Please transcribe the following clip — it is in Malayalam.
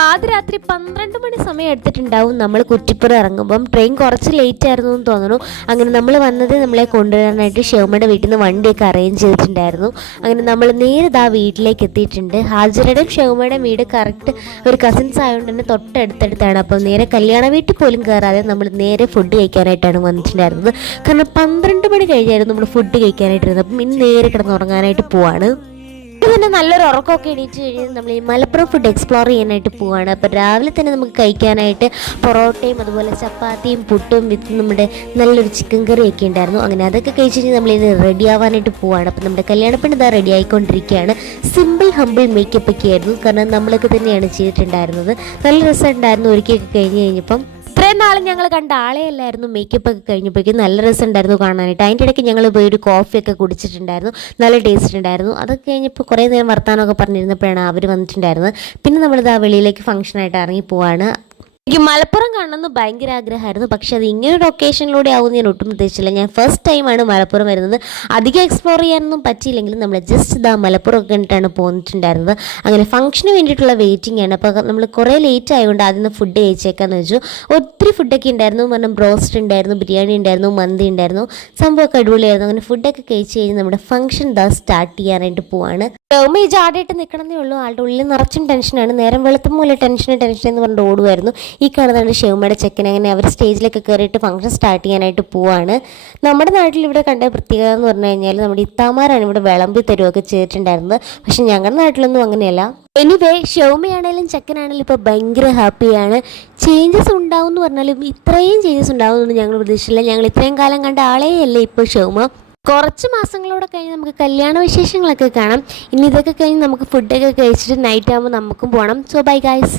പാതിരാത്രി 12 മണി സമയം എടുത്തിട്ടുണ്ടാവും നമ്മൾ കുറ്റിപ്പുറം ഇറങ്ങുമ്പം. ട്രെയിൻ കുറച്ച് ലേറ്റ് ആയിരുന്നു എന്ന് തോന്നുന്നു. അങ്ങനെ നമ്മൾ വന്നത് നമ്മളെ കൊണ്ടുവരാനായിട്ട് ഷെവമയുടെ വീട്ടിൽ നിന്ന് വണ്ടിയൊക്കെ അറേഞ്ച് ചെയ്തിട്ടുണ്ടായിരുന്നു. അങ്ങനെ നമ്മൾ നേരെ ആ വീട്ടിലേക്ക് എത്തിയിട്ടുണ്ട്. ഹാജരയുടെയും ഷെവമയുടെയും വീട് കറക്റ്റ് ഒരു കസിൻസ് ആയതുകൊണ്ട് തന്നെ തൊട്ടടുത്തടുത്താണ്. അപ്പം നേരെ കല്യാണ വീട്ടിൽ പോലും കയറാതെ നമ്മൾ നേരെ ഫുഡ് കഴിക്കാനായിട്ടാണ് വന്നിട്ടുണ്ടായിരുന്നത്. കാരണം 12 മണി കഴിഞ്ഞായിരുന്നു നമ്മൾ ഫുഡ് കഴിക്കാനായിട്ടിരുന്നത്. അപ്പം ഇനി നേരെ കിടന്നുറങ്ങാനായിട്ട് പോവാണ്. ഇത് തന്നെ നല്ലൊരു ഉറക്കമൊക്കെ എണീറ്റ് കഴിഞ്ഞാൽ നമ്മൾ ഈ മലപ്പുറം ഫുഡ് എക്സ്പ്ലോർ ചെയ്യാനായിട്ട് പോവുകയാണ്. അപ്പോൾ രാവിലെ തന്നെ നമുക്ക് കഴിക്കാനായിട്ട് പൊറോട്ടയും അതുപോലെ ചപ്പാത്തിയും പുട്ടും വിത്ത് നമ്മുടെ നല്ലൊരു ചിക്കൻ കറിയൊക്കെ ഉണ്ടായിരുന്നു. അങ്ങനെ അതൊക്കെ കഴിച്ച് കഴിഞ്ഞാൽ നമ്മളിത് റെഡി ആവാനായിട്ട് പോവുകയാണ്. അപ്പോൾ നമ്മുടെ കല്യാണപ്പെണ്ണ് ഇതാ റെഡി ആയിക്കൊണ്ടിരിക്കുകയാണ്. സിമ്പിൾ ഹമ്പിൾ മേക്കപ്പ് ഒക്കെ ആയിരുന്നു. കാരണം നമ്മളൊക്കെ തന്നെയാണ് ചെയ്തിട്ടുണ്ടായിരുന്നത്. നല്ല രസമുണ്ടായിരുന്നു ഒരുക്കിയൊക്കെ കഴിഞ്ഞപ്പം. ഇത്രയും നാളും ഞങ്ങൾ കണ്ട ആളെ അല്ലായിരുന്നു. മേക്കപ്പ് ഒക്കെ കഴിഞ്ഞപ്പോഴേക്കും നല്ല രസം ഉണ്ടായിരുന്നു കാണാനായിട്ട്. അതിൻ്റെ ഇടയ്ക്ക് ഞങ്ങൾ പോയി ഒരു കോഫിയൊക്കെ കുടിച്ചിട്ടുണ്ടായിരുന്നു. നല്ല ടേസ്റ്റ് ഉണ്ടായിരുന്നു. അതൊക്കെ കഴിഞ്ഞപ്പോൾ കുറേ നേരം വർത്താനമൊക്കെ പറഞ്ഞിരുന്നപ്പോഴാണ് അവർ വന്നിട്ടുണ്ടായിരുന്നത്. പിന്നെ നമ്മളിത് ആ വെളിയിലേക്ക് ഫംഗ്ഷനായിട്ട് ഇറങ്ങി പോവാണ്. എനിക്ക് മലപ്പുറം കാണണമെന്ന് ഭയങ്കര ആഗ്രഹമായിരുന്നു. പക്ഷേ അത് ഇങ്ങനൊരു ഒക്കേഷനിലൂടെ ആവും ഞാൻ ഒട്ടും ഉദ്ദേശിച്ചില്ല. ഞാൻ ഫസ്റ്റ് ടൈമാണ് മലപ്പുറം വരുന്നത്. അധികം എക്സ്പ്ലോർ ചെയ്യാനൊന്നും പറ്റിയില്ലെങ്കിലും നമ്മൾ ജസ്റ്റ് ഇതാ മലപ്പുറം ഒക്കെ കണ്ടിട്ടാണ് പോന്നിട്ടുണ്ടായിരുന്നത്. അങ്ങനെ ഫംഗ്ഷന് വേണ്ടിയിട്ടുള്ള വെയിറ്റിംഗ് ആണ്. അപ്പോൾ നമ്മൾ കുറേ ലേറ്റ് ആയതുകൊണ്ട് ആദ്യം ഫുഡ് കഴിച്ചേക്കാന്ന് വെച്ചു. ഒത്തിരി ഫുഡൊക്കെ ഉണ്ടായിരുന്നു. പറഞ്ഞാൽ ബ്രോസ്റ്റ് ഉണ്ടായിരുന്നു, ബിരിയാണി ഉണ്ടായിരുന്നു, മന്തി ഉണ്ടായിരുന്നു. സംഭവമൊക്കെ അടിപൊളിയായിരുന്നു. അങ്ങനെ ഫുഡൊക്കെ കഴിച്ച് കഴിഞ്ഞ് നമ്മുടെ ഫംഗ്ഷൻ ഇതാ സ്റ്റാർട്ട് ചെയ്യാനായിട്ട് പോവാണ്. ഈ ജാടായിട്ട് നിൽക്കണമെന്നേ ഉള്ളൂ. ആളുടെ ഉള്ളിൽ നിറച്ചും ടെൻഷനാണ്. നേരം വെളുത്തും പോലെ ടെൻഷൻ എന്ന് പറഞ്ഞിട്ട് ഓടുമായിരുന്നു. ഈ കാണുന്നതാണ് ഷെവമയുടെ ചെക്കൻ. അങ്ങനെ അവർ സ്റ്റേജിലൊക്കെ കയറിയിട്ട് ഫംഗ്ഷൻ സ്റ്റാർട്ട് ചെയ്യാനായിട്ട് പോവാണ്. നമ്മുടെ നാട്ടിൽ ഇവിടെ കണ്ട പ്രത്യേകത എന്ന് പറഞ്ഞു കഴിഞ്ഞാൽ നമ്മുടെ ഇത്താമാരാണ് ഇവിടെ വിളമ്പി തരുമൊക്കെ ചെയ്തിട്ടുണ്ടായിരുന്നത്. പക്ഷെ ഞങ്ങളുടെ നാട്ടിലൊന്നും അങ്ങനെയല്ല. എനിവേ ഷെവമയാണേലും ചെക്കനാണേലും ഇപ്പോൾ ഭയങ്കര ഹാപ്പിയാണ്. ചേഞ്ചസ് ഉണ്ടാവും എന്ന് പറഞ്ഞാലും ഇത്രയും ചേഞ്ചസ് ഉണ്ടാവുമെന്ന് ഞങ്ങൾ പ്രതീക്ഷിച്ചില്ല. ഞങ്ങൾ ഇത്രയും കാലം കണ്ട ആളേ അല്ലേ ഇപ്പോൾ ഷെവമ. കുറച്ച് മാസങ്ങളോടെ കഴിഞ്ഞ് നമുക്ക് കല്യാണ വിശേഷങ്ങളൊക്കെ കാണാം. ഇനി ഇതൊക്കെ കഴിഞ്ഞ് നമുക്ക് ഫുഡൊക്കെ കഴിച്ചിട്ട് നൈറ്റ് ആകുമ്പോൾ നമുക്കും പോകണം. So bye guys.